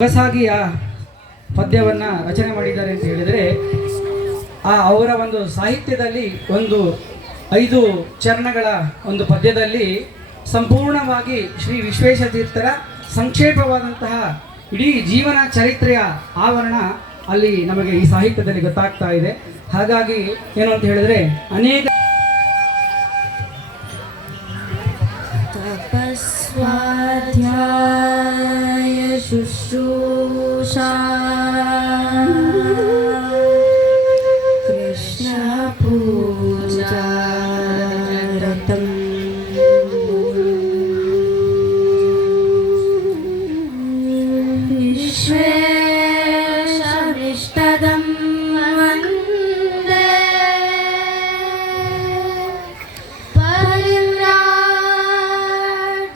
ಸೊಗಸಾಗಿ ಆ ಪದ್ಯವನ್ನು ರಚನೆ ಮಾಡಿದ್ದಾರೆ ಅಂತ ಹೇಳಿದರೆ ಅವರ ಒಂದು ಸಾಹಿತ್ಯದಲ್ಲಿ ಒಂದು 5 ಚರಣಗಳ ಒಂದು ಪದ್ಯದಲ್ಲಿ ಸಂಪೂರ್ಣವಾಗಿ ಶ್ರೀ ವಿಶ್ವೇಶತೀರ್ಥರ ಸಂಕ್ಷೇಪವಾದಂತಹ ಇಡೀ ಜೀವನ ಚರಿತ್ರೆಯ ಆವರಣ ಅಲ್ಲಿ ನಮಗೆ ಈ ಸಾಹಿತ್ಯದಲ್ಲಿ ಗೊತ್ತಾಗ್ತಾ ಇದೆ. ಹಾಗಾಗಿ ಏನು ಅಂತ ಹೇಳಿದರೆ ಅನೇಕ ತಪಸ್ವಾಧ್ಯಾಯ ಶುಶ್ರೂಷಾ ಕೃಷ್ಣ ಪೂಜಾ ರತಂ ವಿಶ್ವೇಶಮಿಷ್ಟದಂ ವಂದೇ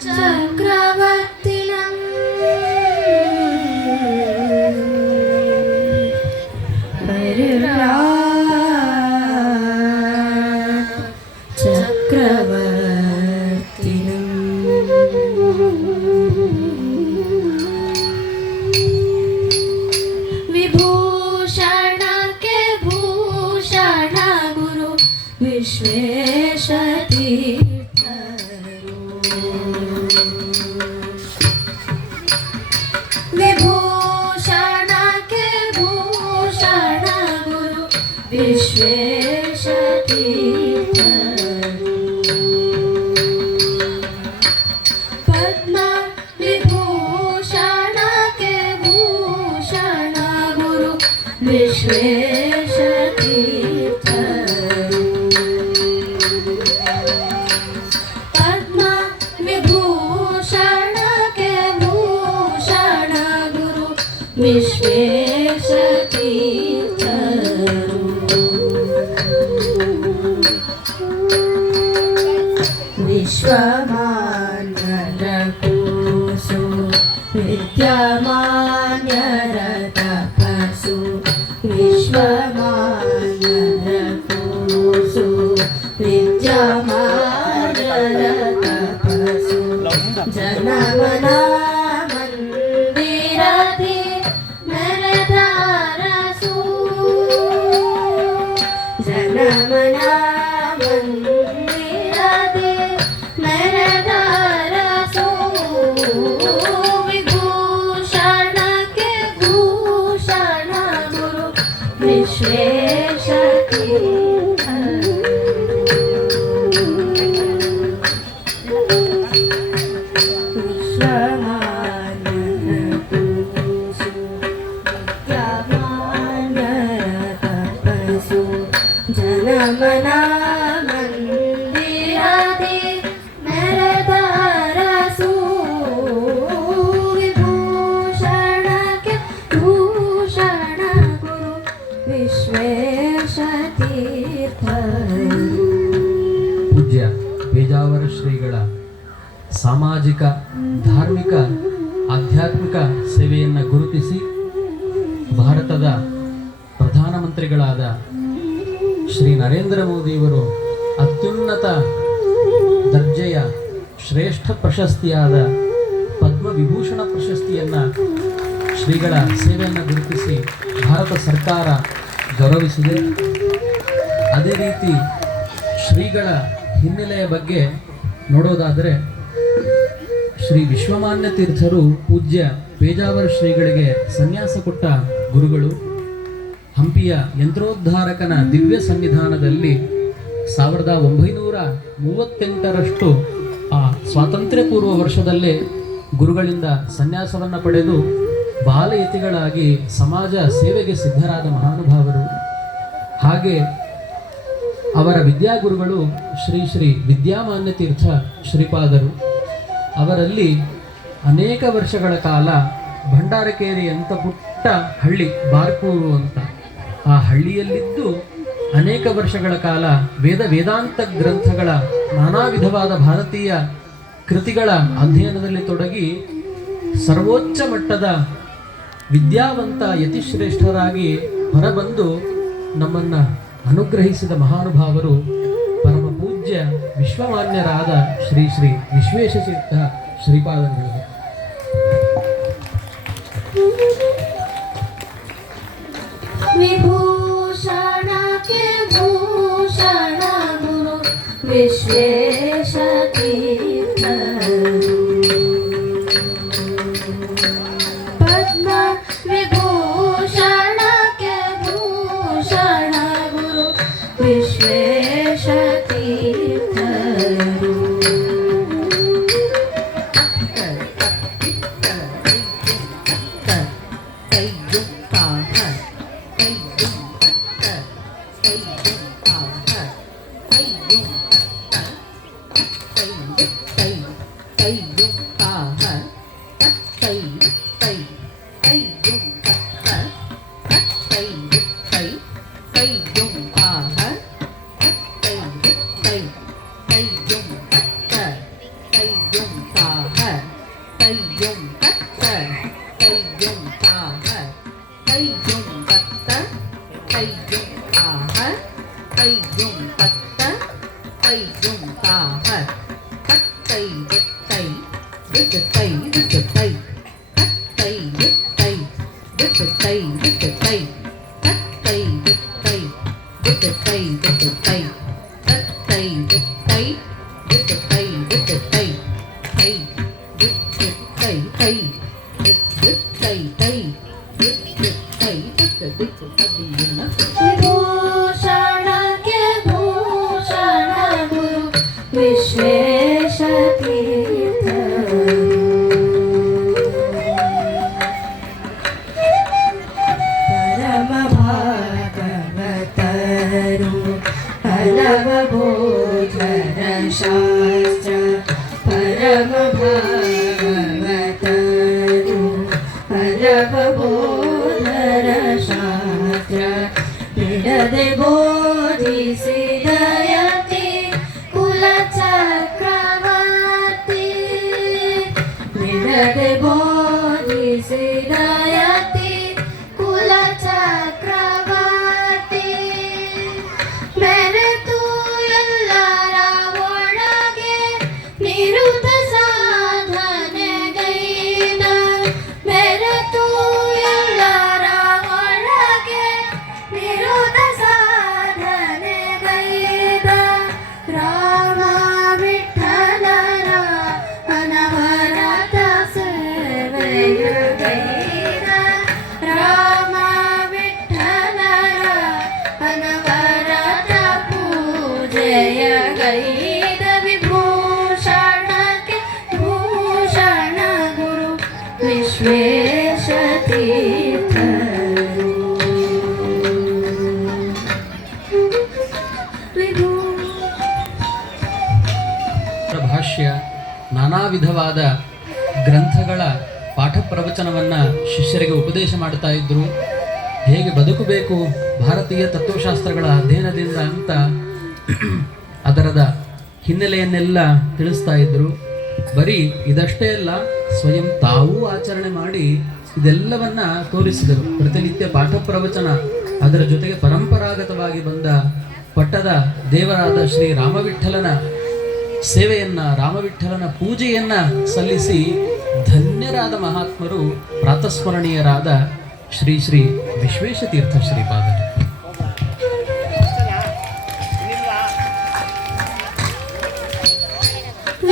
ಚಕ್ರವರ್ತಿನಂ ಚಕ್ರವರ್ತಿನಂ ವಿಭೂಷಣಕ್ಕೆ ಭೂಷಣ ಗುರು ವಿಶ್ವೇಶತೀರ್ಥರು ವಿಭೂಷಣಕ್ಕೆ ಭೂಷಣ ಗುರು ವಿಶ್ವೇಶತೀರ್ಥರು ಪದ್ಮ ವಿಭೂಷಣಕ್ಕೆ ಭೂಷಣ ಗುರು ವಿಶ್ವೇಶತೀರ್ಥರು ಪದ್ಮ ವಿಭೂಷಣಕ್ಕೆ ಭೂಷಣ ಗುರು ವಿಶ್ವೇಶತೀರ್ಥರು ವಿಶ್ವಮಾನ್ಯರ ಕೂಸು ವಿದ್ಯಮಾನ್ಯರ ತಪಸ್ಸು ವಿಶ್ವಮಾನ್ಯರ ಕೂಸು ವಿದ್ಯಮಾನ್ಯರ ತಪಸ್ಸು ಜನಮನ ಮಂದಿರದಿ ಮೆರೆದಾರಸು ಜನಮನ ಮಂದಿರದಿ ಮೆರೆದಾರಸು ವಿಭೂಷಣಕ್ಕೆ ಭೂಷಣ ಗುರು ವಿಶ್ವೇಶತೀರ್ಥರು ವಿಶ್ವಮಾನ್ಯರ ಕೂಸು ವಿದ್ಯಮಾನ್ಯರ ತಪಸ್ಸು ಜನಮನ ಮಂದಿರದಿ ಮೆರೆದಾರಸು ವಿಭೂಷಣಕ್ಕೆ ಭೂಷಣ ಗುರು ವಿಶ್ವೇಶತೀರ್ಥರು ಪೂಜ್ಯ ಪೇಜಾವರ ಶ್ರೀಗಳ ಸಾಮಾಜಿಕ ಧಾರ್ಮಿಕ ಆಧ್ಯಾತ್ಮಿಕ ಸೇವೆಯನ್ನು ಗುರುತಿಸಿ ಭಾರತದ ಪ್ರಧಾನಮಂತ್ರಿಗಳಾದ ಶ್ರೀ ನರೇಂದ್ರ ಮೋದಿಯವರು ಅತ್ಯುನ್ನತ ದರ್ಜೆಯ ಶ್ರೇಷ್ಠ ಪ್ರಶಸ್ತಿಯಾದ ಪದ್ಮವಿಭೂಷಣ ಪ್ರಶಸ್ತಿಯನ್ನು ಶ್ರೀಗಳ ಸೇವೆಯನ್ನು ಗುರುತಿಸಿ ಭಾರತ ಸರ್ಕಾರ ಗೌರವಿಸಿದೆ. ಅದೇ ರೀತಿ ಶ್ರೀಗಳ ಹಿನ್ನೆಲೆಯ ಬಗ್ಗೆ ನೋಡೋದಾದರೆ ಶ್ರೀ ವಿಶ್ವಮಾನ್ಯ ತೀರ್ಥರು ಪೂಜ್ಯ ಪೇಜಾವರ ಶ್ರೀಗಳಿಗೆ ಸನ್ಯಾಸ ಕೊಟ್ಟ ಗುರುಗಳು. ಹಂಪಿಯ ಯಂತ್ರೋದ್ಧಾರಕನ ದಿವ್ಯ ಸನ್ನಿಧಾನದಲ್ಲಿ 1938ರಷ್ಟು ಆ ಸ್ವಾತಂತ್ರ್ಯ ಪೂರ್ವ ವರ್ಷದಲ್ಲೇ ಗುರುಗಳಿಂದ ಸನ್ಯಾಸವನ್ನು ಪಡೆದು ಬಾಲಯತಿಗಳಾಗಿ ಸಮಾಜ ಸೇವೆಗೆ ಸಿದ್ಧರಾದ ಮಹಾನುಭಾವರು. ಹಾಗೆ ಅವರ ವಿದ್ಯಾಗುರುಗಳು ಶ್ರೀ ಶ್ರೀ ವಿದ್ಯಾಮಾನ್ಯ ತೀರ್ಥ ಶ್ರೀಪಾದರು. ಅವರಲ್ಲಿ ಅನೇಕ ವರ್ಷಗಳ ಕಾಲ ಭಂಡಾರಕೇರಿ ಅಂತ ಪುಟ್ಟ ಹಳ್ಳಿ ಬಾರ್ಕೂರು ಅಂತ, ಆ ಹಳ್ಳಿಯಲ್ಲಿದ್ದು ಅನೇಕ ವರ್ಷಗಳ ಕಾಲ ವೇದಾಂತ ಗ್ರಂಥಗಳ ನಾನಾ ವಿಧವಾದ ಭಾರತೀಯ ಕೃತಿಗಳ ಅಧ್ಯಯನದಲ್ಲಿ ತೊಡಗಿ ಸರ್ವೋಚ್ಚ ಮಟ್ಟದ ವಿದ್ಯಾವಂತ ಯತಿಶ್ರೇಷ್ಠರಾಗಿ ಹೊರಬಂದು ನಮ್ಮನ್ನು ಅನುಗ್ರಹಿಸಿದ ಮಹಾನುಭಾವರು ಪರಮ ಪೂಜ್ಯ ವಿಶ್ವಮಾನ್ಯರಾದ ಶ್ರೀ ಶ್ರೀ ವಿಶ್ವೇಶತೀರ್ಥ ಶ್ರೀಪಾದಂಗಳು. विभूषण के भूषण गुरु विश्वेश तीर्थ पद्म विभूषण के भूषण गुरु विश्वेश तीर्थ विभूषण के भूषण गुरु विश्वेश तीर्थ परम भागवतरु हलव बोधन शास्त्र परम भागवतरु हलव बोधन शास्त्र बिडदे बोधिसिदयति कुलचक्रवर्ती बिडदे बोधिसिदयति कुलचक्रवर्ती मेरे तू ಎಲ್ಲರ ಒಳಗೆ ನಿರುತ ಸಾಧನೆಗೈದ मेरे तू ಎಲ್ಲರ ಒಳಗೆ ನಿರುತ ಸಾಧನೆಗೈದ ರಾಮ ವಿಠಲರ ಅನವರತ ಸೇವೆಯಗೈದ ರಾಮ ವಿಠಲರ ಅನವರತ ಪೂಜೆಯಗೈದ ವಿಭೂಷಣಕ್ಕೆ ಭೂಷಣ ಗುರು ವಿಶ್ವೇಶ ತೀರ್ಥರು ಭಾಷ್ಯ ನಾನಾ ವಿಧವಾದ ಗ್ರಂಥಗಳ ಪಾಠ ಪ್ರವಚನವನ್ನು ಶಿಷ್ಯರಿಗೆ ಉಪದೇಶ ಮಾಡ್ತಾ ಇದ್ರು. ಹೇಗೆ ಬದುಕಬೇಕು ಭಾರತೀಯ ತತ್ವಶಾಸ್ತ್ರಗಳ ಅಧ್ಯಯನದಿಂದ ಅಂತ ಅದರದ ಹಿನ್ನೆಲೆಯನ್ನೆಲ್ಲ ತಿಳಿಸ್ತಾ ಇದ್ರು. ಬರೀ ಇದಷ್ಟೇ ಅಲ್ಲ, ಸ್ವಯಂ ತಾವೂ ಆಚರಣೆ ಮಾಡಿ ಇದೆಲ್ಲವನ್ನ ತೋರಿಸಿದರು. ಪ್ರತಿನಿತ್ಯ ಪಾಠ ಪ್ರವಚನ, ಅದರ ಜೊತೆಗೆ ಪರಂಪರಾಗತವಾಗಿ ಬಂದ ಪಟ್ಟದ ದೇವರಾದ ಶ್ರೀ ರಾಮವಿಠಲನ ಸೇವೆಯನ್ನ, ರಾಮವಿಠಲನ ಪೂಜೆಯನ್ನ ಸಲ್ಲಿಸಿ ಧನ್ಯರಾದ ಮಹಾತ್ಮರು ಪ್ರಾತಸ್ಮರಣೀಯರಾದ ಶ್ರೀ ಶ್ರೀ ವಿಶ್ವೇಶತೀರ್ಥ ಶ್ರೀಪಾದರು.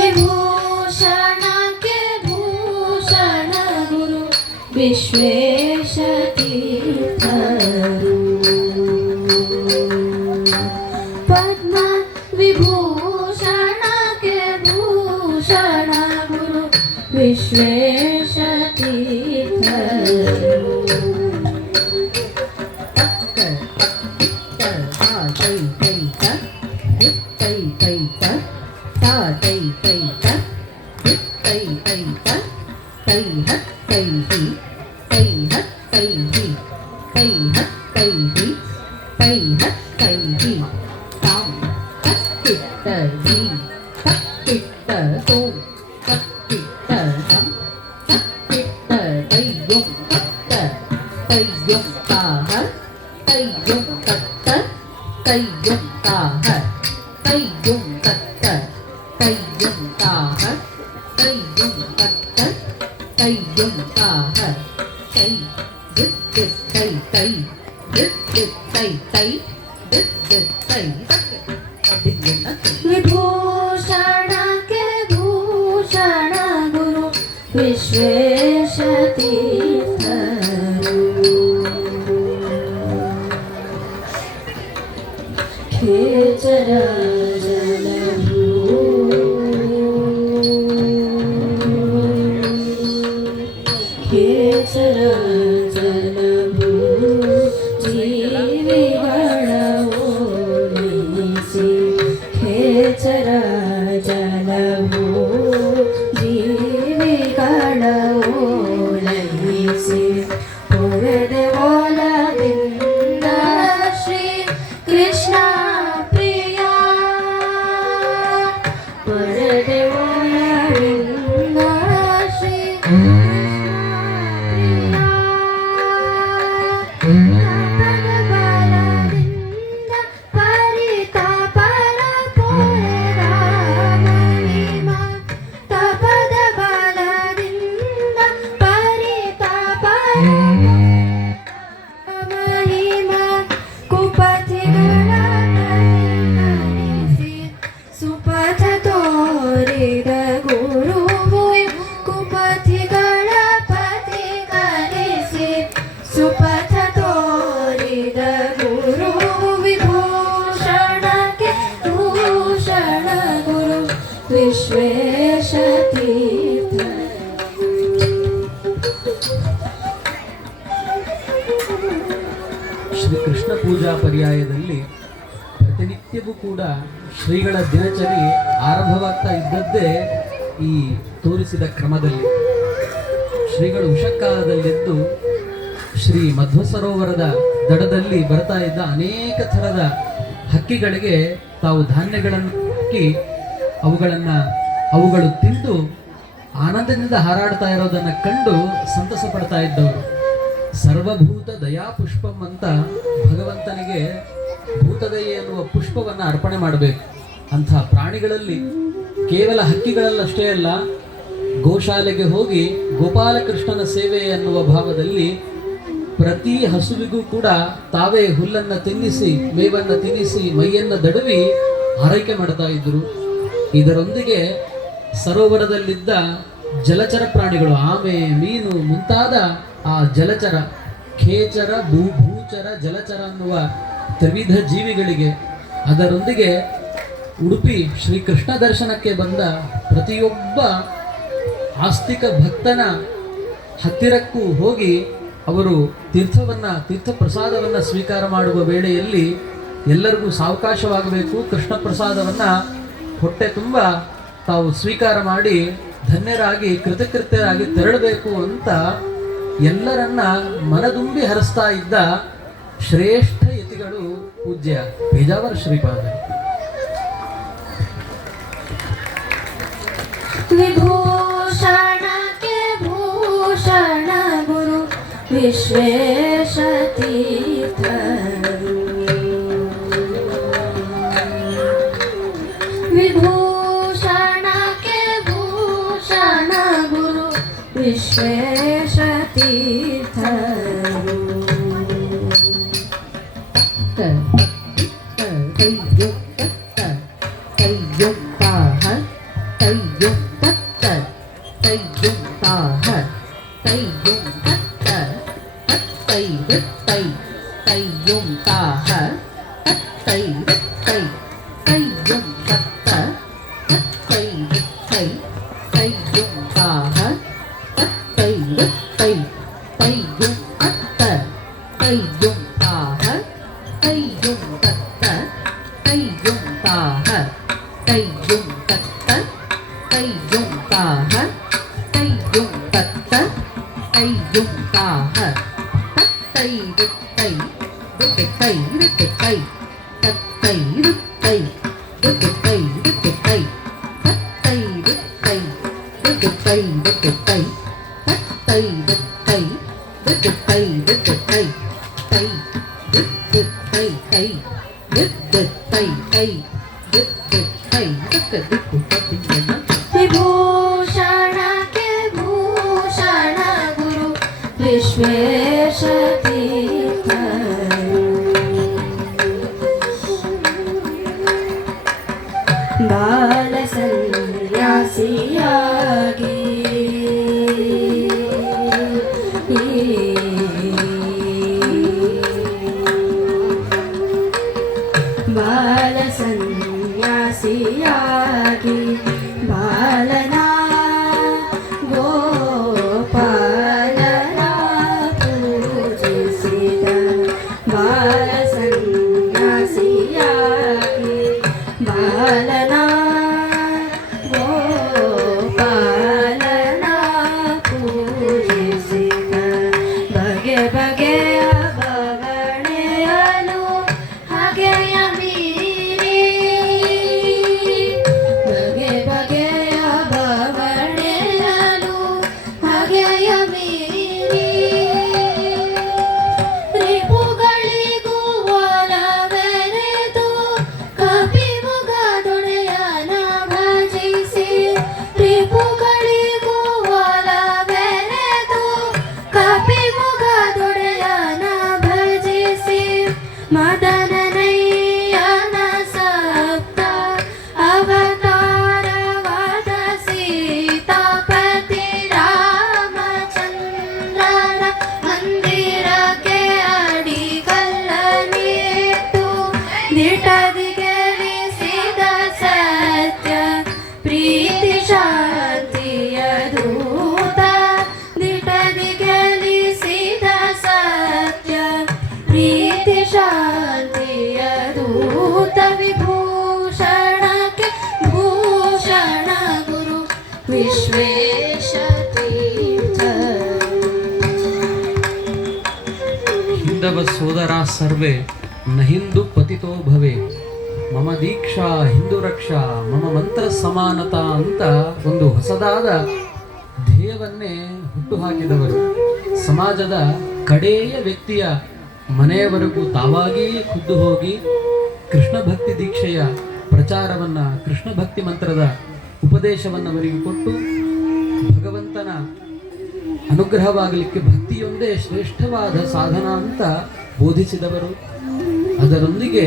विभूषण के भूषण गुरु विश्वेश तीर्थरु पद्म विभूषण के भूषण गुरु विश्वेश तीर्थरु ತೈ ದಿತ್ ದಿತ್ ತೈ ತೈ ದಿತ್ ದಿತ್ ತೈ ತೈ ದಿತ್ ದಿತ್ ತೈ ವಿಭೂಷಣ ಕೆ ಭೂಷಣ ಗುರು ವಿಶ್ವೇಶ ತೀರ್ಥರು ಖೇಚರ ಜಲಭೂ ಖೇಚರ ಜಲಭೂ ಜೀವಿಗಳ ಓಲೈಸಿ ಖೇಚರ ಜಲಭೂ ಜೀವಿಗಳ ಓಲೈಸಿ ಪುರದ ಓಲದಿಂದ ಶ್ರೀ ಕೃಷ್ಣ ಪ್ರಿಯ ಪುರದ ಓಲದಿಂದ ಶ್ರೀ ಸುಪಥ ತೋರಿದ ಗುರು ಕುಪಥಿಗಳ ಪತಿ ಕಲಿಸಿ ಸುಪಥ ತೋರಿದ ಗುರು ವಿಭೂಷಣಕ್ಕೆ ಭೂಷಣ ಗುರು ವಿಶ್ವೇಶ ತೀರ್ಥ ಶ್ರೀ ಕೃಷ್ಣ ಪೂಜಾ ಪರ್ಯಾಯದಲ್ಲಿ ಪ್ರತಿನಿತ್ಯವೂ ಕೂಡ ಶ್ರೀಗಳ ದಿನಚರಿ ಆರಂಭವಾಗ್ತಾ ಇದ್ದದ್ದೇ ಈ ತೋರಿಸಿದ ಕ್ರಮದಲ್ಲಿ. ಶ್ರೀಗಳು ಉಷಕಾಲದಲ್ಲಿದ್ದು ಶ್ರೀ ಮಧ್ವ ಸರೋವರದ ದಡದಲ್ಲಿ ಬರ್ತಾ ಇದ್ದ ಅನೇಕ ಥರದ ಹಕ್ಕಿಗಳಿಗೆ ತಾವು ಧಾನ್ಯಗಳನ್ನು ಹಾಕಿ ಅವುಗಳು ತಿಂದು ಆನಂದದಿಂದ ಹಾರಾಡ್ತಾ ಇರೋದನ್ನು ಕಂಡು ಸಂತಸ ಪಡ್ತಾ ಇದ್ದವರು. ಸರ್ವಭೂತ ದಯಾ ಪುಷ್ಪಂ ಅಂತ ಭಗವಂತನಿಗೆ ಭೂತದಯೆ ಎನ್ನುವ ಪುಷ್ಪವನ್ನು ಅರ್ಪಣೆ ಮಾಡಬೇಕು. ಅಂಥ ಪ್ರಾಣಿಗಳಲ್ಲಿ ಕೇವಲ ಹಕ್ಕಿಗಳಲ್ಲಷ್ಟೇ ಅಲ್ಲ, ಗೋಶಾಲೆಗೆ ಹೋಗಿ ಗೋಪಾಲಕೃಷ್ಣನ ಸೇವೆ ಎನ್ನುವ ಭಾವದಲ್ಲಿ ಪ್ರತಿ ಹಸುವಿಗೂ ಕೂಡ ತಾವೇ ಹುಲ್ಲನ್ನು ತಿನ್ನಿಸಿ ಮೇವನ್ನು ತಿನ್ನಿಸಿ ಮೈಯನ್ನು ದಡವಿ ಆರೈಕೆ ಮಾಡ್ತಾ ಇದ್ದರು. ಇದರೊಂದಿಗೆ ಸರೋವರದಲ್ಲಿದ್ದ ಜಲಚರ ಪ್ರಾಣಿಗಳು, ಆಮೆ, ಮೀನು ಮುಂತಾದ ಆ ಜಲಚರ, ಖೇಚರ, ಭೂಚರ, ಜಲಚರ ಅನ್ನುವ ತ್ರಿವಿಧ ಜೀವಿಗಳಿಗೆ, ಅದರೊಂದಿಗೆ ಉಡುಪಿ ಶ್ರೀಕೃಷ್ಣ ದರ್ಶನಕ್ಕೆ ಬಂದ ಪ್ರತಿಯೊಬ್ಬ ಆಸ್ತಿಕ ಭಕ್ತನ ಹತ್ತಿರಕ್ಕೂ ಹೋಗಿ ಅವರು ತೀರ್ಥ ಪ್ರಸಾದವನ್ನು ಸ್ವೀಕಾರ ಮಾಡುವ ವೇಳೆಯಲ್ಲಿ ಎಲ್ಲರಿಗೂ ಸಾವಕಾಶವಾಗಬೇಕು. ಕೃಷ್ಣ ಪ್ರಸಾದವನ್ನು ಹೊಟ್ಟೆ ತುಂಬ ತಾವು ಸ್ವೀಕಾರ ಮಾಡಿ ಧನ್ಯರಾಗಿ ಕೃತಕೃತ್ಯರಾಗಿ ತೆರಳಬೇಕು ಅಂತ ಎಲ್ಲರನ್ನ ಮನದುಂಬಿ ಹರಿಸ್ತಾ ಇದ್ದ ಶ್ರೇಷ್ಠ ಯತಿಗಳು ಪೂಜ್ಯ ಪೇಜಾವರ ಶ್ರೀಪಾದರು. ವಿಭೂಷಣಕ್ಕೆ ಭೂಷಣ ಗುರು ವಿಶ್ವೇಶ ತೀರ್ಥರು ವಿಭೂಷಣಕ್ಕೆ ಭೂಷಣ ಗುರು ವಿಶ್ವೇಶ ತೀರ್ಥರು ವಿಭೂಷಣ ಕೆ ಭೂಷಣ ಗುರು ವಿಶ್ವೇಶ ಬಾಲ ಸನ್ಯಾಸಿಯಾಗಿ ಬಾಲ ಸನ್ಯಾಸಿಯಾಗಿ ಬಾಲನ ಗೋಪಾಲನ ಪೂಜಿಸಿದ ಬಾಲ ಸನ್ಯಾಸಿಯಾಗಿ ಬಾಲನ ಗೋಪಾಲನ ಪೂಜಿಸಿದ ಬಗೆ ಬಗೆಯ ಬವಣೆಯಲು ಹಾಗೆಯ ಮೀರಿ ಬಗೆ ಬಗೆಯ ಬವಣೆಯಲು ಹಾಗೆಯ ಮೀರಿ ರಿಪುಗಳಿಗೂ ಒಲವೆರೆದು ಕಪಿಮುಗದೊಡೆಯನ ಭಜಿಸಿ ರಿಪುಗಳಿಗೂ ಒಲವೆರೆದು ಕಪಿಮುಗದೊಡೆಯನ ಭಜಿಸಿ ಮದನನಯ್ಯನ ಸಪ್ತ ಅವತಾರವಾದ ಸೀತಾಪತಿ ರಾಮಚಂದ್ರನ ಮಂದಿರಕ್ಕೆ ಅಡಿಗಲ್ಲನಿಟ್ಟು ದಿಟದಿ ಗೆಲಿಸಿದ ಸತ್ಯ ಪ್ರೀತಿ ಶಾಂತಿಯ ದೂತ ದಿಟದಿ ಗೆಲಿಸಿದ ಸತ್ಯ ಪ್ರೀತಿ ಶಾಂತಿಯ ದೂತ ವಿಭೂಷಣಕ್ಕೆ ಭೂಷಣ ಗುರು ವಿಶ್ವೇಶ ತೀರ್ಥ ಹಿಂದವ ಸೋದರ ಸರ್ವೇ ನ ಹಿಂದೂ ಪತಿತೋ ಭವೆ ಮಮ ದೀಕ್ಷಾ ಹಿಂದೂ ರಕ್ಷಾ ಮಮ ಮಂತ್ರ ಸಮಾನತಾ ಅಂತ ಒಂದು ಹೊಸದಾದ ಧ್ಯೇಯವನ್ನೇ ಹುಟ್ಟುಹಾಕಿದವರು. ಸಮಾಜದ ಕಡೆಯ ವ್ಯಕ್ತಿಯ ಮನೆಯವರೆಗೂ ತಾವಾಗಿಯೇ ಖುದ್ದು ಹೋಗಿ ಕೃಷ್ಣ ಭಕ್ತಿ ದೀಕ್ಷೆಯ ಪ್ರಚಾರವನ್ನ, ಕೃಷ್ಣ ಭಕ್ತಿ ಮಂತ್ರದ ಉಪದೇಶವನ್ನು ಅವರಿಗೆ ಕೊಟ್ಟು ಭಗವಂತನ ಅನುಗ್ರಹವಾಗಲಿಕ್ಕೆ ಭಕ್ತಿಯೊಂದೇ ಶ್ರೇಷ್ಠವಾದ ಸಾಧನ ಅಂತ ಬೋಧಿಸಿದವರು. ಅದರೊಂದಿಗೆ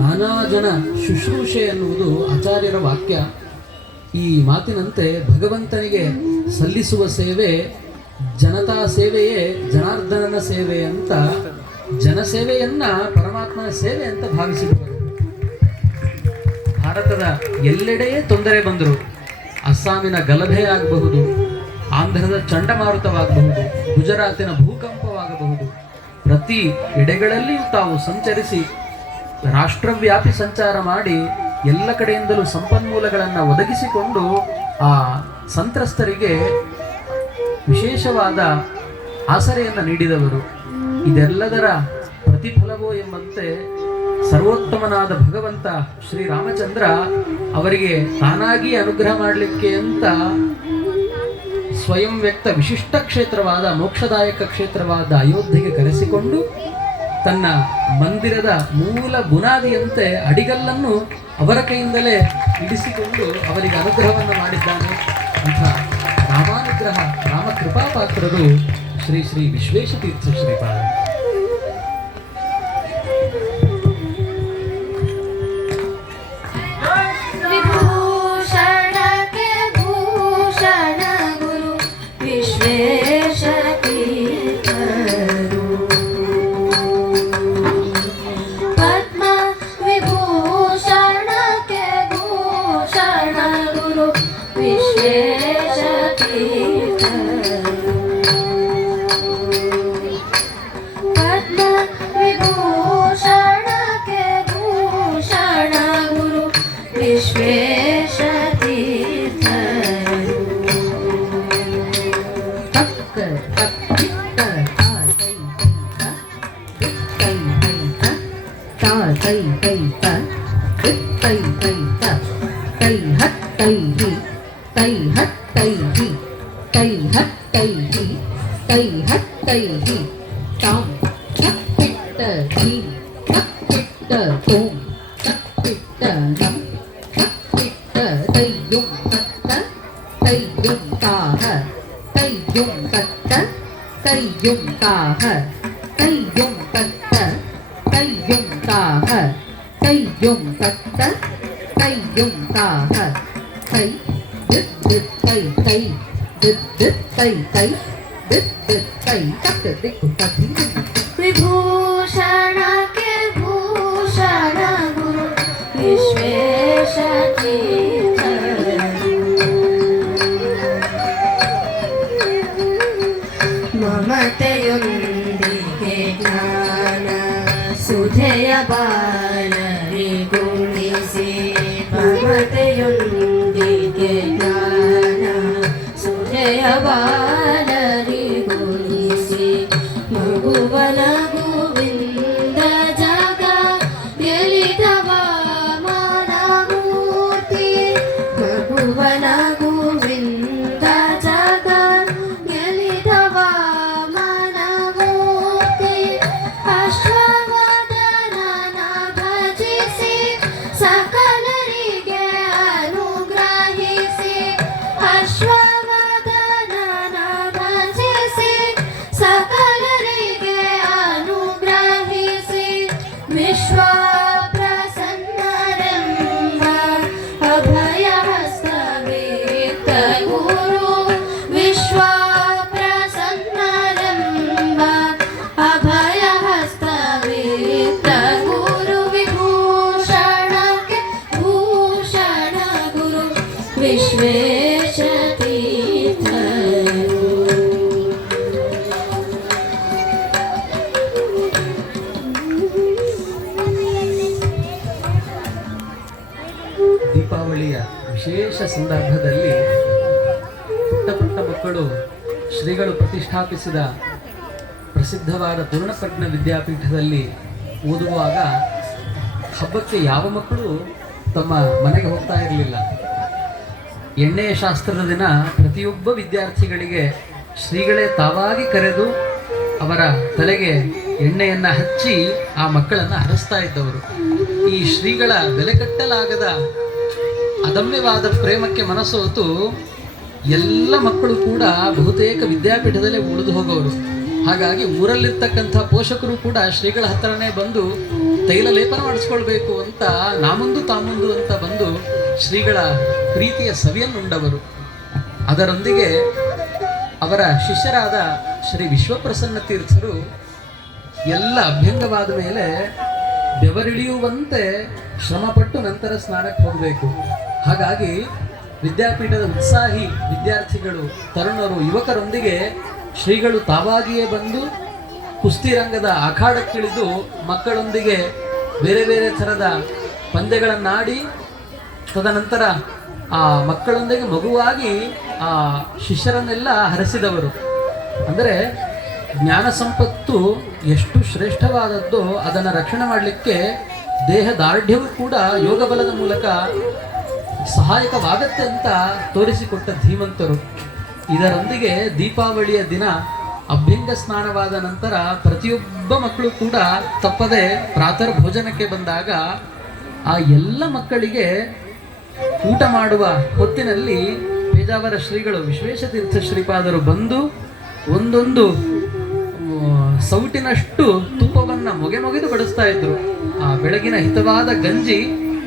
ನಾನಾ ಜನ ಶುಶ್ರೂಷೆ ಎನ್ನುವುದು ಆಚಾರ್ಯರ ವಾಕ್ಯ. ಈ ಮಾತಿನಂತೆ ಭಗವಂತನಿಗೆ ಸಲ್ಲಿಸುವ ಸೇವೆ ಜನತಾ ಸೇವೆಯೇ ಜನಾರ್ದನನ ಸೇವೆ ಅಂತ, ಜನಸೇವೆಯನ್ನ ಪರಮಾತ್ಮನ ಸೇವೆ ಅಂತ ಭಾವಿಸಿದವರು. ಭಾರತದ ಎಲ್ಲೆಡೆಯೇ ತೊಂದರೆ ಬಂದರು. ಅಸ್ಸಾಮಿನ ಗಲಭೆ ಆಗಬಹುದು, ಆಂಧ್ರದ ಚಂಡಮಾರುತವಾಗಬಹುದು, ಗುಜರಾತಿನ ಭೂಕಂಪವಾಗಬಹುದು. ಪ್ರತಿ ಎಡೆಗಳಲ್ಲಿಯೂ ತಾವು ಸಂಚರಿಸಿ ರಾಷ್ಟ್ರವ್ಯಾಪಿ ಸಂಚಾರ ಮಾಡಿ ಎಲ್ಲ ಕಡೆಯಿಂದಲೂ ಸಂಪನ್ಮೂಲಗಳನ್ನು ಒದಗಿಸಿಕೊಂಡು ಆ ಸಂತ್ರಸ್ತರಿಗೆ ವಿಶೇಷವಾದ ಆಸರೆಯನ್ನು ನೀಡಿದವರು. ಇದೆಲ್ಲದರ ಪ್ರತಿಫಲವೋ ಎಂಬಂತೆ ಸರ್ವೋತ್ತಮನಾದ ಭಗವಂತ ಶ್ರೀರಾಮಚಂದ್ರ ಅವರಿಗೆ ತಾನಾಗಿ ಅನುಗ್ರಹ ಮಾಡಲಿಕ್ಕೆ ಅಂತ ಸ್ವಯಂ ವ್ಯಕ್ತ ವಿಶಿಷ್ಟ ಕ್ಷೇತ್ರವಾದ ಮೋಕ್ಷದಾಯಕ ಕ್ಷೇತ್ರವಾದ ಅಯೋಧ್ಯೆಗೆ ಕರೆಸಿಕೊಂಡು ತನ್ನ ಮಂದಿರದ ಮೂಲ ಬುನಾದಿಯಂತೆ ಅಡಿಗಲ್ಲನ್ನು ಅವರ ಕೈಯಿಂದಲೇ ಇಡಿಸಿಕೊಂಡು ಅವರಿಗೆ ಅನುಗ್ರಹವನ್ನು ಮಾಡಿದ್ದಾನೆ ಅಂತ ರಾಮಾನುಗ್ರಹ ರಾಮಕೃಪಾಪಾತ್ರರು ಶ್ರೀ ಶ್ರೀ ವಿಶ್ವೇಶತೀರ್ಥ ಶ್ರೀಪಾದ. ವಿಭೂಷಣಕ್ಕೆ ಭೂಷಣ ಗುರು ವಿಶ್ವೇಶ ತೀರ್ಥರು ಪದ್ಮ ವಿಭೂಷಣಕ್ಕೆ ಭೂಷಣ ಗುರು ವಿಶ್ವೇಶ ತೀರ್ಥರು ಪದ್ಮ ವಿಭೂಷಣಕ್ಕೆ ಭೂಷಣ ಗುರು ವಿಶ್ವೇಶ ತೀರ್ಥರು ತಕ್ಕ ತಕ್ಕಿತ್ತ ತಾತೈ ಕೈತ ತೈ ಕೈತ ತೈ ಹತ್ತೈಹಿ ತೈ ಹತ್ತೈಹಿ ತೈ ಹತ್ತೈಹಿ ತೈ ಹತ್ತೈಹಿ ತಾಂ ತಕ್ಕಿತ್ತ ಧೀ ತಕ್ಕಿತ್ತ ತೋಂ ತಕ್ಕಿತ್ತ ನಂ ತಕ್ಕಿತ್ತ ತೈಯುಂ ತತ್ತ ತೈಯುಂ ತಾಹ ತೈಯುಂ ತತ್ತ ತೈಯುಂ तय्युं ताः तय्युं तत्त तय्युं ताः तय्युं तत्त तय्युं ताः तै दित् दित् तै तै दित् दित् तै तै दित् दित् तै तत् दिक् तत् विभूषण के भूषण गुरु विश्वेश ಮಮತೆಯೊಂದಿಗೆ ಜ್ಞಾನ ಸುಧೆಯ ಬಾಲರಿ ಗುಣಿಸಿ ಮಮತೆಯೊಂದಿಗೆ ಜ್ಞಾನ ಸುಧೆಯ ಬಾಲರಿ ಗುಣಿಸಿ ಮಗುವನ ಗೋವಿಂದ ಜಗ ಗೆಲಿದವ ಮಾನಮೂರ್ತಿ ಮಗುವನ ಗೋವಿಂದ ಜಗ ಗೆಲಿದವ ಮಾನಮೂರ್ತಿ ಅಶ್ವವದನನ ಭಜಿಸಿ ಸಕಲರಿಗೆ ಅನುಗ್ರಹಿಸಿ ಅಶ್ವವದನನ ಭಜಿಸಿ ಸಕಲರಿಗೆ ಅನುಗ್ರಹಿಸಿ ವಿಶ್ವ ಪ್ರಸನ್ನರೆಂಬ ಅಭಯ ಹಸ್ತವೇತ್ತ ಗುರು ವಿಶ್ವ ಪ್ರಸನ್ನರೆಂಬ ಅಭಯ ಹಸ್ತವೇತ್ತ ಗುರು ವಿಭೂಷಣಕ್ಕೆ ಭೂಷಣ ಗುರು ವಿಶ್ವೇಶ ತೀರ್ಥರು. ದೀಪಾವಳಿಯ ವಿಶೇಷ ಸಂದರ್ಭದಲ್ಲಿ ಪುಟ್ಟ ಪುಟ್ಟ ಮಕ್ಕಳು ಶ್ರೀಗಳು ಪ್ರತಿಷ್ಠಾಪಿಸಿದ ಪ್ರಸಿದ್ಧವಾದ ಪೂರ್ಣಪ್ರಜ್ಞ ವಿದ್ಯಾಪೀಠದಲ್ಲಿ ಓದುವಾಗ ಹಬ್ಬಕ್ಕೆ ಯಾವ ಮಕ್ಕಳು ತಮ್ಮ ಮನೆಗೆ ಹೋಗ್ತಾ ಇರಲಿಲ್ಲ. ಎಣ್ಣೆಯ ಶಾಸ್ತ್ರದ ದಿನ ಪ್ರತಿಯೊಬ್ಬ ವಿದ್ಯಾರ್ಥಿಗಳಿಗೆ ಶ್ರೀಗಳೇ ತಾವಾಗಿ ಕರೆದು ಅವರ ತಲೆಗೆ ಎಣ್ಣೆಯನ್ನು ಹಚ್ಚಿ ಆ ಮಕ್ಕಳನ್ನು ಹರಿಸ್ತಾ ಇದ್ದವರು. ಈ ಶ್ರೀಗಳ ಬೆಲೆ ಕಟ್ಟಲಾಗದ ಅದಮ್ಯವಾದ ಪ್ರೇಮಕ್ಕೆ ಮನಸೋತು ಎಲ್ಲ ಮಕ್ಕಳು ಕೂಡ ಬಹುತೇಕ ವಿದ್ಯಾಪೀಠದಲ್ಲೇ ಉಳಿದು ಹೋಗೋರು. ಹಾಗಾಗಿ ಊರಲ್ಲಿರ್ತಕ್ಕಂಥ ಪೋಷಕರು ಕೂಡ ಶ್ರೀಗಳ ಹತ್ರನೇ ಬಂದು ತೈಲ ಲೇಪನ ಮಾಡಿಸ್ಕೊಳ್ಬೇಕು ಅಂತ ನಾಮುಂದು ತಾಮುಂದು ಅಂತ ಬಂದು ಶ್ರೀಗಳ ಪ್ರೀತಿಯ ಸವಿಯನ್ನುಂಡವರು. ಅದರೊಂದಿಗೆ ಅವರ ಶಿಷ್ಯರಾದ ಶ್ರೀ ವಿಶ್ವಪ್ರಸನ್ನ ತೀರ್ಥರು ಎಲ್ಲ ಅಭ್ಯಂಗವಾದ ಮೇಲೆ ಬೆವರಿಳಿಯುವಂತೆ ಶ್ರಮಪಟ್ಟು ನಂತರ ಸ್ನಾನಕ್ಕೆ ಹೋಗಬೇಕು. ಹಾಗಾಗಿ ವಿದ್ಯಾಪೀಠದ ಉತ್ಸಾಹಿ ವಿದ್ಯಾರ್ಥಿಗಳು, ತರುಣರು, ಯುವಕರೊಂದಿಗೆ ಶ್ರೀಗಳು ತಾವಾಗಿಯೇ ಬಂದು ಕುಸ್ತಿ ರಂಗದ ಅಖಾಡಕ್ಕಿಳಿದು ಮಕ್ಕಳೊಂದಿಗೆ ಬೇರೆ ಬೇರೆ ಥರದ ಪಂದ್ಯಗಳನ್ನಾಡಿ ತದನಂತರ ಆ ಮಕ್ಕಳೊಂದಿಗೆ ಮಗುವಾಗಿ ಆ ಶಿಷ್ಯರನ್ನೆಲ್ಲ ಹರಸಿದವರು. ಅಂದರೆ ಜ್ಞಾನ ಸಂಪತ್ತು ಎಷ್ಟು ಶ್ರೇಷ್ಠವಾದದ್ದೋ ಅದನ್ನು ರಕ್ಷಣೆ ಮಾಡಲಿಕ್ಕೆ ದೇಹ ದಾರ್ಢ್ಯವೂ ಕೂಡ ಯೋಗ ಬಲದ ಮೂಲಕ ಸಹಾಯಕವಾಗತ್ತೆ ಅಂತ ತೋರಿಸಿಕೊಟ್ಟ ಧೀಮಂತರು. ಇದರೊಂದಿಗೆ ದೀಪಾವಳಿಯ ದಿನ ಅಭ್ಯಂಗ ಸ್ನಾನವಾದ ನಂತರ ಪ್ರತಿಯೊಬ್ಬ ಮಕ್ಕಳು ಕೂಡ ತಪ್ಪದೆ ಪ್ರಾತರ್ ಭೋಜನಕ್ಕೆ ಬಂದಾಗ ಆ ಎಲ್ಲ ಮಕ್ಕಳಿಗೆ ಊಟ ಮಾಡುವ ಹೊತ್ತಿನಲ್ಲಿ ಪೇಜಾವರ ಶ್ರೀಗಳು ವಿಶ್ವೇಶತೀರ್ಥ ಶ್ರೀಪಾದರು ಬಂದು ಒಂದೊಂದು ಸೌಟಿನಷ್ಟು ತುಪ್ಪವನ್ನು ಮೊಗೆದು ಬಡಿಸ್ತಾ ಇದ್ರು. ಆ ಬೆಳಗಿನ ಹಿತವಾದ ಗಂಜಿ,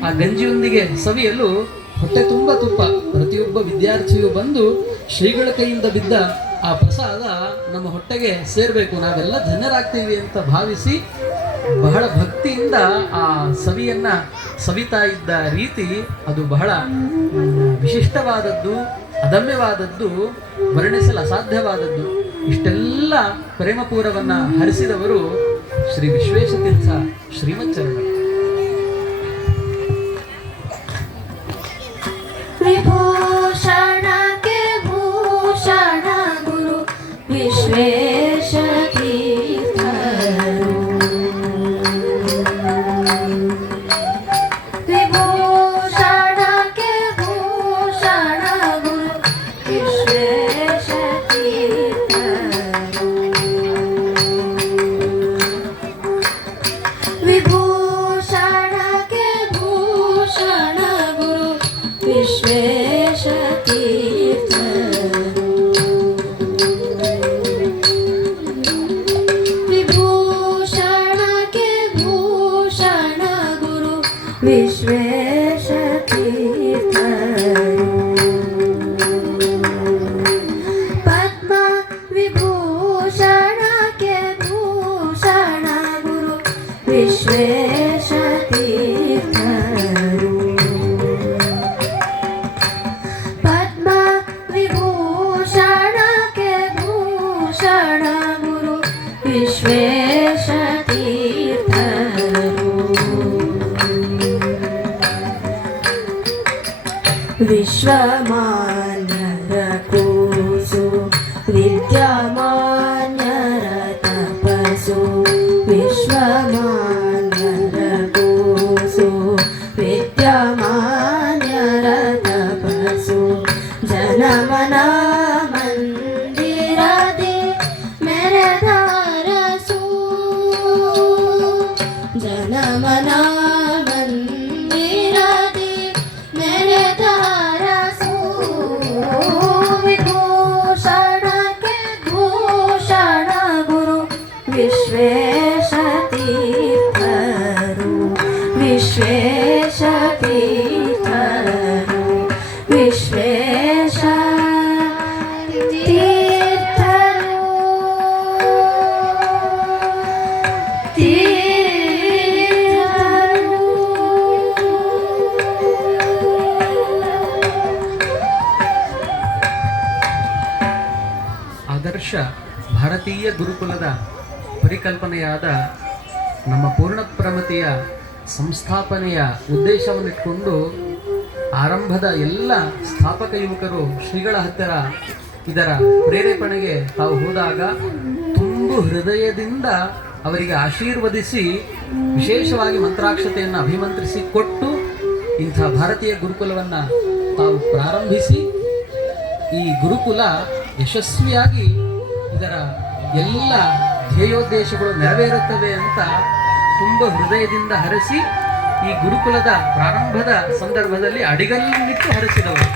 ಆ ಗಂಜಿಯೊಂದಿಗೆ ಸವಿಯಲು ಹೊಟ್ಟೆ ತುಂಬ ತುಪ್ಪ. ಪ್ರತಿಯೊಬ್ಬ ವಿದ್ಯಾರ್ಥಿಯು ಬಂದು ಶ್ರೀಗಳ ಕೈಯಿಂದ ಬಿದ್ದ ಆ ಪ್ರಸಾದ ನಮ್ಮ ಹೊಟ್ಟೆಗೆ ಸೇರಬೇಕು, ನಾವೆಲ್ಲ ಧನ್ಯರಾಗ್ತೀವಿ ಅಂತ ಭಾವಿಸಿ ಬಹಳ ಭಕ್ತಿಯಿಂದ ಆ ಸವಿಯನ್ನ ಸವಿತಾ ಇದ್ದ ರೀತಿ ಅದು ಬಹಳ ವಿಶಿಷ್ಟವಾದದ್ದು, ಅದಮ್ಯವಾದದ್ದು, ವರ್ಣಿಸಲು ಅಸಾಧ್ಯವಾದದ್ದು. ಇಷ್ಟೆಲ್ಲ ಪ್ರೇಮಪೂರವನ್ನ ಹರಿಸಿದವರು ಶ್ರೀ ವಿಶ್ವೇಶತೀರ್ಥ ಶ್ರೀಮಚ್ಚರಣರು. ವಿಭೂಷಣ ಕೆ ಭೂಷಣ ಗುರು ವಿಶ್ವೇಶ ತೀರ್ಥರು. ವಿಭೂಷಣ ಕೆ ಭೂಷಣ ಗುರು ವಿಶ್ವೇಶ ತೀರ್ಥರು. ವಿಭೂಷಣ ವಿಶ್ವೇಶ ತೀರ್ಥರು ಪದ್ಮ ವಿಭೂಷಣಕ್ಕೆ ಭೂಷಣ ಗುರು ವಿಶ್ವೇಶ ತೀರ್ಥರು ಪದ್ಮ ವಿಭೂಷಣಕ್ಕೆ ಭೂಷಣ ಗುರು ವಿಶ್ವೇಶ ತೀರ್ಥರು ವಿಶ್ವಮಾನ್ಯರ ಕೂಸು ವಿದ್ಯಮಾನ್ಯರ ತಪಸ್ಸು ವಿಶ್ವಮಾನ್ಯರ ಕೂಸು ವಿದ್ಯಮಾನ್ಯರ ತಪಸ್ಸು ಜನಮನ ಮಂದಿರದಿ ಮೆರೆದಾರಸು ಜನಮನ ಮಂದಿರದಿ ಮೆರೆದಾರಸು ವಿಭೂಷಣಕ್ಕೆ ಭೂಷಣ ಗುರು ವಿಶ್ವೇಶ ತೀರ್ಥರು ವಿಶ್ವೇಶ ತೀರ್ಥರು ವಿಶ್ವೇಶ ತೀರ್ಥರು ಆದರ್ಶ ಭಾರತೀಯ ಗುರುಕುಲದ ಪರಿಕಲ್ಪನೆಯಾದ ನಮ್ಮ ಪೂರ್ಣಪ್ರಮತಿಯ ಸಂಸ್ಥಾಪನೆಯ ಉದ್ದೇಶವನ್ನಿಟ್ಕೊಂಡು ಆರಂಭದ ಎಲ್ಲ ಸ್ಥಾಪಕ ಯುವಕರು ಶ್ರೀಗಳ ಹತ್ತಿರ ಇದರ ಪ್ರೇರೇಪಣೆಗೆ ತಾವು ಹೋದಾಗ ತುಂಬು ಹೃದಯದಿಂದ ಅವರಿಗೆ ಆಶೀರ್ವದಿಸಿ ವಿಶೇಷವಾಗಿ ಮಂತ್ರಾಕ್ಷತೆಯನ್ನು ಅಭಿಮಂತ್ರಿಸಿ ಕೊಟ್ಟು ಇಂಥ ಭಾರತೀಯ ಗುರುಕುಲವನ್ನು ತಾವು ಪ್ರಾರಂಭಿಸಿ ಈ ಗುರುಕುಲ ಯಶಸ್ವಿಯಾಗಿ ಇದರ ಎಲ್ಲ ಧ್ಯೇಯೋದ್ದೇಶಗಳು ನೆರವೇರುತ್ತವೆ ಅಂತ ತುಂಬ ಹೃದಯದಿಂದ ಹರಸಿ ಈ ಗುರುಕುಲದ ಪ್ರಾರಂಭದ ಸಂದರ್ಭದಲ್ಲಿ ಅಡಿಗಲ್ಲಿಟ್ಟು ಹರಿಸಿದವರು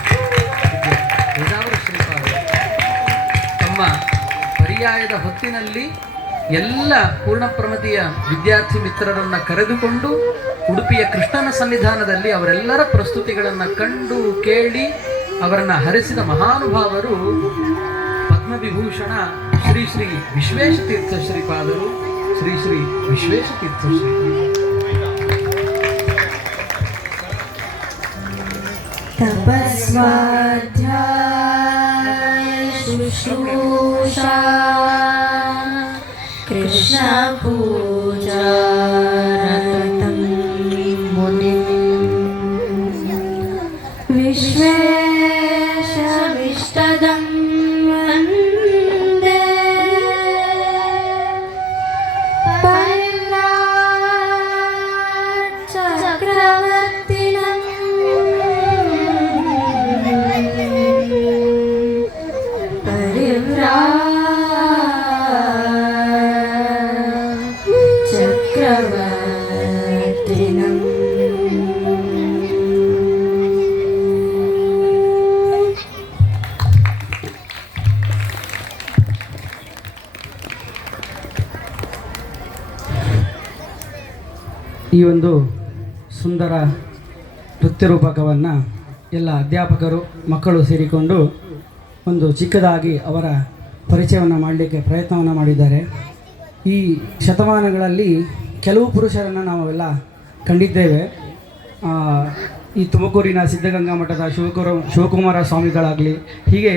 ವೇದಾವರ ಶ್ರೀಪಾದರು. ತಮ್ಮ ಪರ್ಯಾಯದ ಹೊತ್ತಿನಲ್ಲಿ ಎಲ್ಲ ಪೂರ್ಣಪ್ರಮತಿಯ ವಿದ್ಯಾರ್ಥಿ ಮಿತ್ರರನ್ನು ಕರೆದುಕೊಂಡು ಉಡುಪಿಯ ಕೃಷ್ಣನ ಸನ್ನಿಧಾನದಲ್ಲಿ ಅವರೆಲ್ಲರ ಪ್ರಸ್ತುತಿಗಳನ್ನು ಕಂಡು ಕೇಳಿ ಅವರನ್ನು ಹರಿಸಿದ ಮಹಾನುಭಾವರು ಪದ್ಮವಿಭೂಷಣ ಶ್ರೀ ಶ್ರೀ ವಿಶ್ವೇಶತೀರ್ಥ ಶ್ರೀಪಾದರು, ಶ್ರೀ ಶ್ರೀ ವಿಶ್ವೇಶತೀರ್ಥ ಶ್ರೀ. ತಪಸ್ವಾಧ್ಯಾಯ ಶುಶ್ರೂಷಾ ಕೃಷ್ಣ ಪೂಜಾ ರತಂ ಮುನಿ ವಿಶ್ವೇಶವಿಷ್ಟದಂ ವಂದೇ ಪರಿವ್ರಾಟ್ ಚಕ್ರವರ್ತಿನಂ ചക്രവർത്തിനം ಈ ಒಂದು ಸುಂದರ ನೃತ್ಯ ರೂಪಕವನ್ನು ಎಲ್ಲ ಅಧ್ಯಾಪಕರು ಮಕ್ಕಳು ಸೇರಿಕೊಂಡು ಒಂದು ಚಿಕ್ಕದಾಗಿ ಅವರ ಪರಿಚಯವನ್ನು ಮಾಡಲಿಕ್ಕೆ ಪ್ರಯತ್ನವನ್ನು ಮಾಡಿದ್ದಾರೆ. ಈ ಶತಮಾನಗಳಲ್ಲಿ ಕೆಲವು ಪುರುಷರನ್ನು ನಾವೆಲ್ಲ ಕಂಡಿದ್ದೇವೆ. ಈ ತುಮಕೂರಿನ ಸಿದ್ಧಗಂಗಾ ಮಠದ ಶಿವಕುಮಾರ ಸ್ವಾಮಿಗಳಾಗಲಿ, ಹೀಗೆ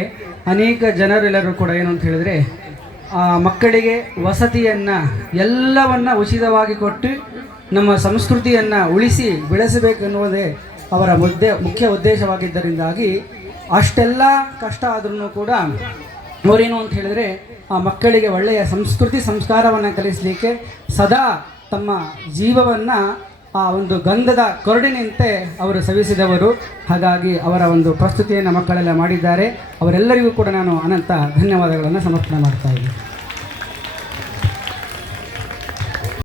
ಅನೇಕ ಜನರೆಲ್ಲರೂ ಕೂಡ ಏನು ಅಂತ ಹೇಳಿದರೆ ಮಕ್ಕಳಿಗೆ ವಸತಿಯನ್ನು ಎಲ್ಲವನ್ನು ಉಚಿತವಾಗಿ ಕೊಟ್ಟು ನಮ್ಮ ಸಂಸ್ಕೃತಿಯನ್ನು ಉಳಿಸಿ ಬೆಳೆಸಬೇಕೆನ್ನುವುದೇ ಅವರ ಮುಖ್ಯ ಉದ್ದೇಶವಾಗಿದ್ದರಿಂದಾಗಿ ಅಷ್ಟೆಲ್ಲ ಕಷ್ಟ ಆದ್ರೂ ಕೂಡ ಅವರೇನು ಅಂತ ಹೇಳಿದರೆ ಆ ಮಕ್ಕಳಿಗೆ ಒಳ್ಳೆಯ ಸಂಸ್ಕೃತಿ ಸಂಸ್ಕಾರವನ್ನು ಕಲಿಸಲಿಕ್ಕೆ ಸದಾ ತಮ್ಮ ಜೀವವನ್ನು ಆ ಒಂದು ಗಂಧದ ಕೊರಡಿನಂತೆ ಅವರು ಸವಿಸಿದವರು. ಹಾಗಾಗಿ ಅವರ ಒಂದು ಪ್ರಸ್ತುತಿಯನ್ನು ಮಕ್ಕಳೆಲ್ಲ ಮಾಡಿದ್ದಾರೆ. ಅವರೆಲ್ಲರಿಗೂ ಕೂಡ ನಾನು ಅನಂತ ಧನ್ಯವಾದಗಳನ್ನು ಸಮರ್ಪಣೆ ಮಾಡ್ತಾ ಇದ್ದೀನಿ.